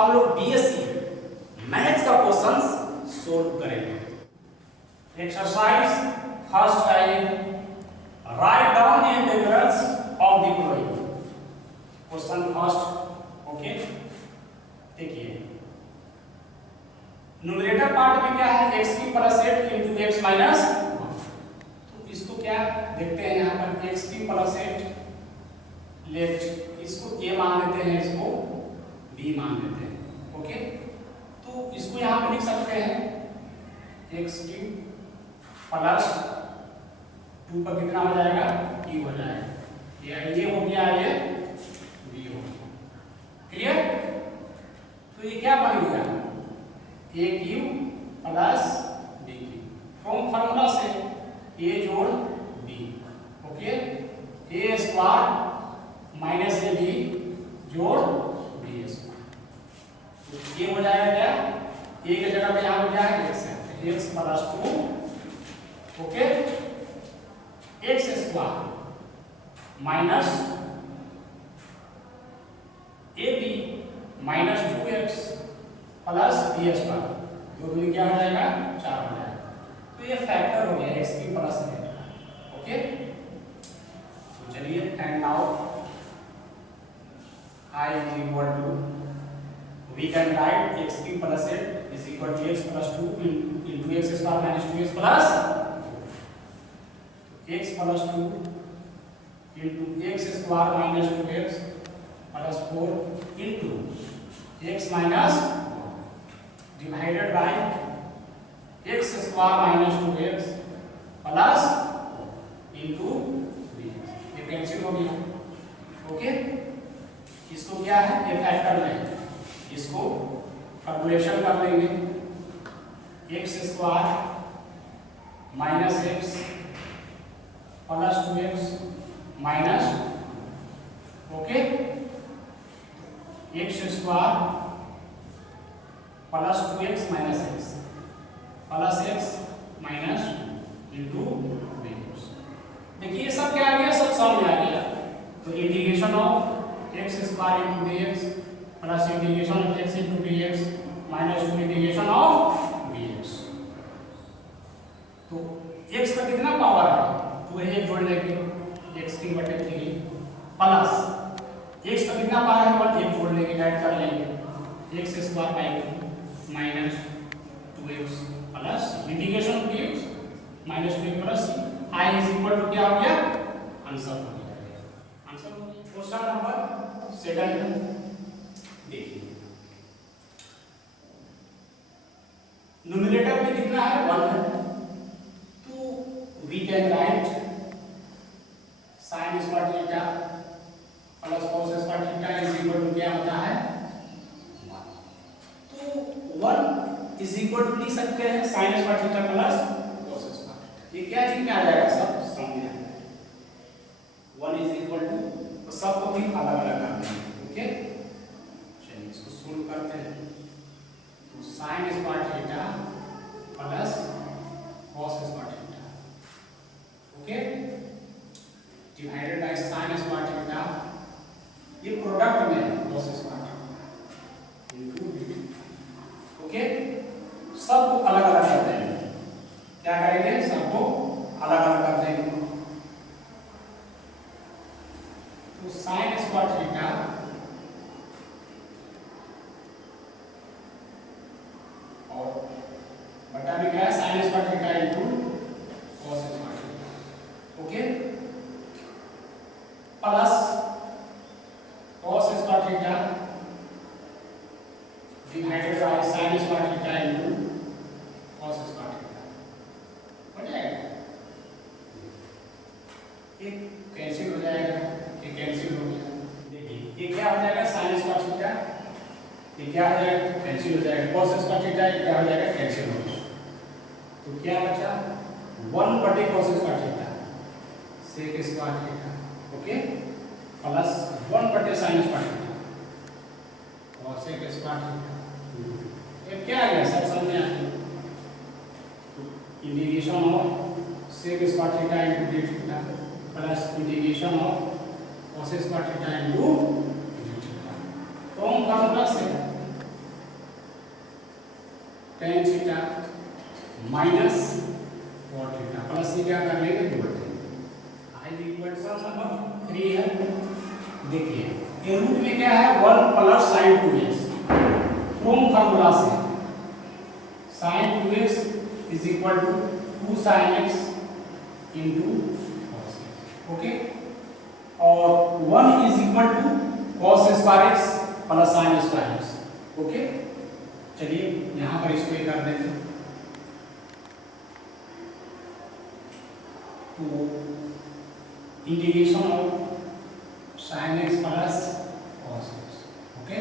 हम लोग BSc maths का क्वेश्चंस सोल्व करेंगे। एक्सरसाइज फर्स्ट है, write down the integrals of the following. Question first, okay. देखिए न्यूमरेटर पार्ट में क्या है, x की प्लस 8 इंटू एक्स माइनस, तो इसको क्या देखते हैं यहाँ पर, x की प्लस 8 लेफ्ट, इसको a मान लेते हैं, इसको b मान लेते हैं, ओके। तो इसको यहाँ पे लिख सकते हैं x क्यूब प्लस 2 पर कितना हो जाएगा, q हो जाएगा, ये हो गया, ये b हो गया, क्लियर। तो ये क्या बन गया, a cube plus b cube, from formula से a जोड़ b, okay. a square minus ab जोड़ b स्क्वायर, तो ये हो जाएगा क्या, a की जगह पे यहाँ हो जाएगा x है, x plus 2, okay, x square minus ab minus 2x plus b square, दो दूनी क्या हो जाएगा, 4 हो जाएगा। तो ये फैक्टर हो गया x की प्लस 8, ओके। तो चलिए, and now I is equal to, we can write x की plus 8 is equal to x plus 2 into x square minus 2x plus x plus 2 into x square minus 2x plus 4 into x minus divided by x square minus 2x plus into dx, ये cancel हो गया, okay. इसको क्या है, ये factor में, इसको calculation कर लेंगे, x square minus x plus 2x minus, okay, x square plus 2x minus x plus x minus into dx। देखिए ये सब क्या आ गया, सब सम में आ गया। तो integration of x square into dx plus integration of x into dx minus integration of dx। तो x का कितना पावर है, तो ये जोड़ लेंगे, x की बटे 3 प्लस x का कितना पावर है, 1 जोड़ लेंगे, ऐड कर लेंगे, x square by 2 minus 2x plus integration of dx minus 2 plus i is equal to क्या हो गया, आंसर हो गया, आंसर हो गया। क्वेश्चन नंबर सेकंड, देखिए न्यूमरेटर में कितना है, 1 है, तो we can write sin square theta plus cos square theta is equal to क्या होता है, 1 इज इक्वल टू लिख सकते हैं sin square theta plus cos square theta, ये क्या चीज में आ जाएगा, सब सम में आ जाएगा। 1 इज इक्वल टू, तो सबको भी अलग अलग करते हैं, ओके। चलिए इसको सोल्व करते हैं, तो sin square theta plus cos square theta, okay, divided bye sin square theta, ये प्रोडक्ट में है cos square into dt, okay. सबको अलग अलग करते हैं, क्या करेंगे, सबको अलग अलग कर देंगे। तो sin स्क्वायर थीटा और बटा में क्या है, sin square theta into cos square theta, okay, plus cos square theta divided by sin square theta into cos square theta, हो जाएगा, एक कैंसिल हो जाएगा, ये कैंसिल हो गया। देखिए ये क्या हो जाएगा, sin स्क्वायर थीटा, ये क्या हो जाएगा, कैंसिल हो जाएगा, cos स्क्वायर थीटा ये क्या हो जाएगा, कैंसिल हो गया। तो क्या बचा, 1 बटे cos square theta sec square theta, okay, plus 1 बटे sin स्क्वायर थीटा और sec स्क्वायर थीटा, ये क्या आ गया, सब समझ में आ गया। Integration of sec square theta into d theta plus integration of cos square theta into d theta, from formula से tan theta minus cot theta plus ये क्या कर लेंगे 2 बटे आई इक्वेशन नंबर 3 है। देखिए ये रूट में क्या है 1 plus sin 2x from formula से sin 2x is equal to 2 sin x into cos x okay और 1 is equal to cos square x plus sin square x okay. चलिए यहां पर इसको ये कर देते हैं तो integration of sin x plus cos x okay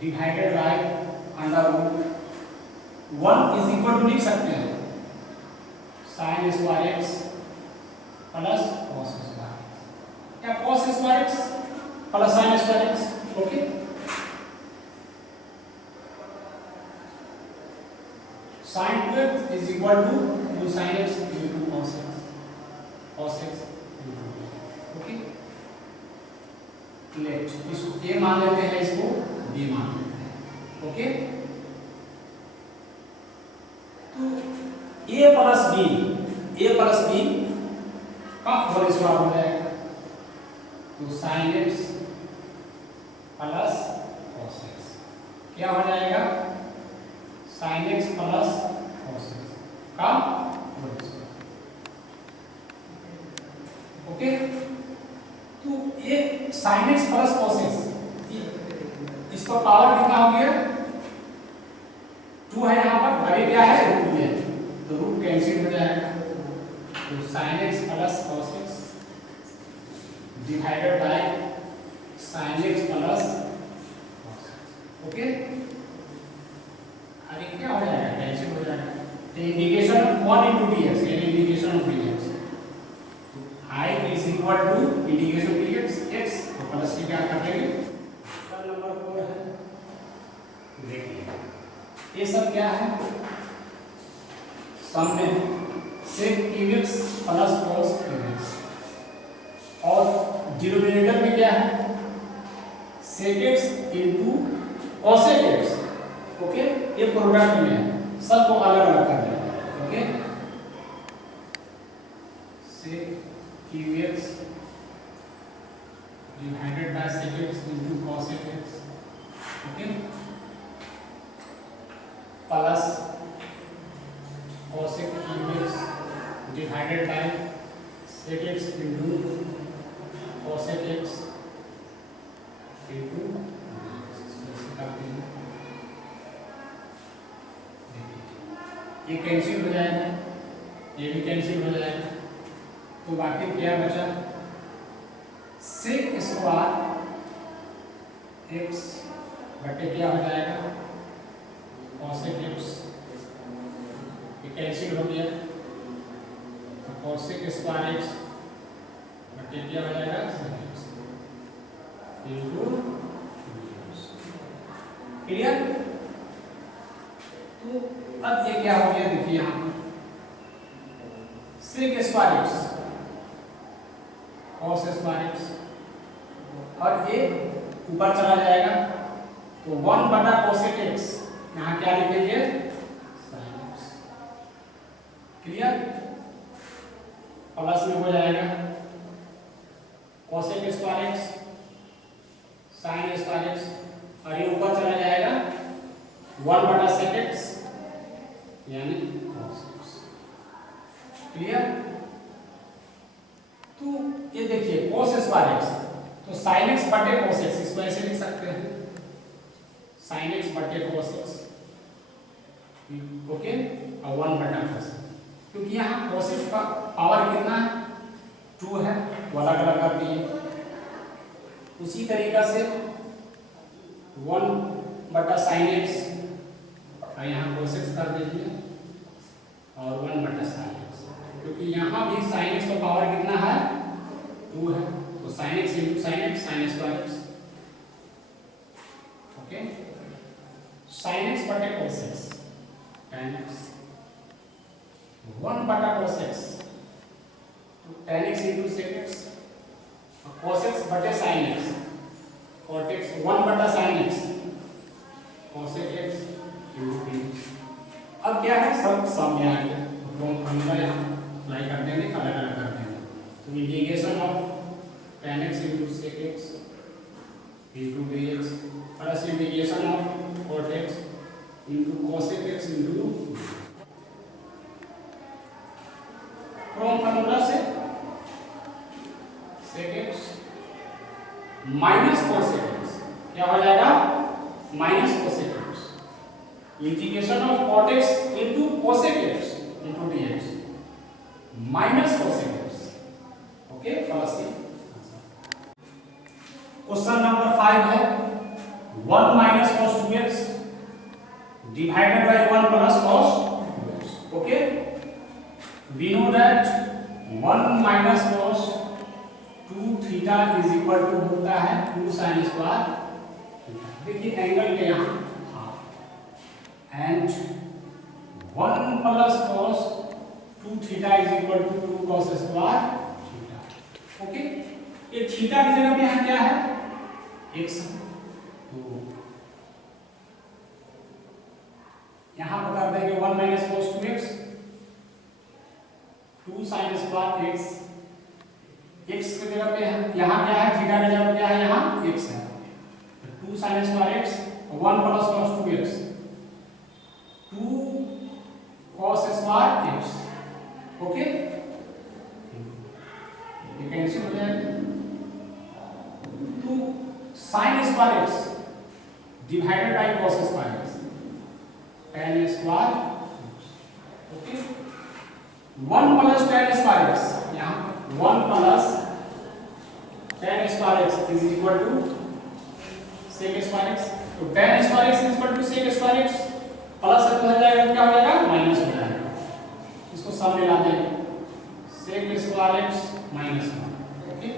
divided by under root 1 is equal to लिख सकते हैं sin square x plus cos square क्या cos square x plus sin square x okay. sin 2x is equal to 2 sin x into cos x okay. Let इसको a मान लेते हैं इसको b मान लेते हैं ओके। तो a प्लस b का होल स्क्वायर हो जाएगा तो sin x plus cos x क्या हो जाएगा sin x plus cos x का होल स्क्वायर ओके। तो ये sin x plus cos x इसका पावर कितना हो गया 2 है यहाँ पर अभी क्या है रूट में तो रूट कैंसिल हो जाएगा तो sin x plus cos x divided by sin x plus cos x okay. अरे क्या हो जाएगा कैंसिल हो जाएगा तो इंटीग्रेशन 1 into dx यानी integration of dx I is equal to integration dx x तो प्लस से क्या कर लेंगे नंबर 4 है। देखिए ये सब क्या है सम में sec cubix plus cos cubix और डिनोमिनेटर में क्या है sec x into cos x okay ये प्रोडक्ट में है सबको अलग अलग कर लेंगे okay. sec qx divided by sec x into cos x okay plus cos qx divided by sec x into cos x into ये कैंसिल हो जाएगा ये भी कैंसिल हो जाएगा तो बाकी क्या बचा sec स्क्वायर x बटे क्या हो जाएगा cos x ये कैंसिल हो गया तो cos स्क्वायर x बटे क्या हो जाएगा sin x इनटू क्लियर। तो अब ये क्या हो गया देखिए यहाँ पर sec square x cos square x और ये ऊपर चला जाएगा तो 1 बटा cos x यहाँ क्या लिखेंगे sin x क्लियर प्लस में हो जाएगा cos square x sin square x और ये ऊपर चला जाएगा 1 बटा sec x यानी cos x क्लियर। तो ये देखिए cos स्क्वायर x तो sin x बटे cos x इसको ऐसे लिख सकते हैं sin x बटे cos x ओके और 1 बटा cos क्योंकि यहाँ cos x का पावर कितना है 2 है वो अलग अलग कर दिए। उसी तरीका से 1 बटा sin x और यहाँ cos x कर दीजिए और 1 बटा sin x क्योंकि यहाँ भी sin x का पावर कितना है 2 है तो sin x into sin x sin square x okay sin x बटे cos x tan x 1 बटा cos x तो tan x into sec x और cos x बटे sin x cot x 1 बटा sin x cos x into सब सम में आ गया, तो हम यहाँ अप्लाई कर देंगे, अलग अलग कर देंगे। तो integration of tan x into sec x into dx plus integration of cot x into cosec x into from formula से sec x minus cosec x क्या हो जाएगा, minus cosec x integration of cot x into cosec x into dx minus cosec x, okay plus ये। Question number 5 है 1 minus cos 2x divided by 1 plus cos 2x. Okay, we know that 1 minus cos 2 theta is equal to होता है 2 sin square theta. देखिए angle के यहाँ half and 1 plus cos 2 theta is equal to 2 cos square theta. Okay, ये theta की जगह पे यहाँ क्या है, x, तो यहाँ बता देंगे 1 minus cos 2x 2 sin square x, x की जगह पे यहाँ क्या है, थीटा की जगह पे क्या है, यहाँ x है, तो 2 sin square x 1 plus cos 2x 2 cos square x, okay, ये कैंसिल हो जाएगा, 2 sin square x divided by cos square x tan square, okay, 1 plus tan square x, यहाँ 1 plus tan square x is equal to sec square x, तो tan square x is equal to sec square x plus हो जाएगा, क्या हो जाएगा, minus हो जाएगा, इसको सब में ला देंगे sec square x minus 1, okay,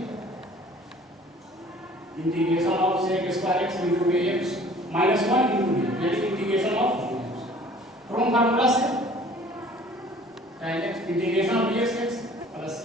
integration of sec square x into dx minus 1 into d, यानी इंटीग्रेशन ऑफ फ्रॉम फार्मूला से tan x integration of dx x plus c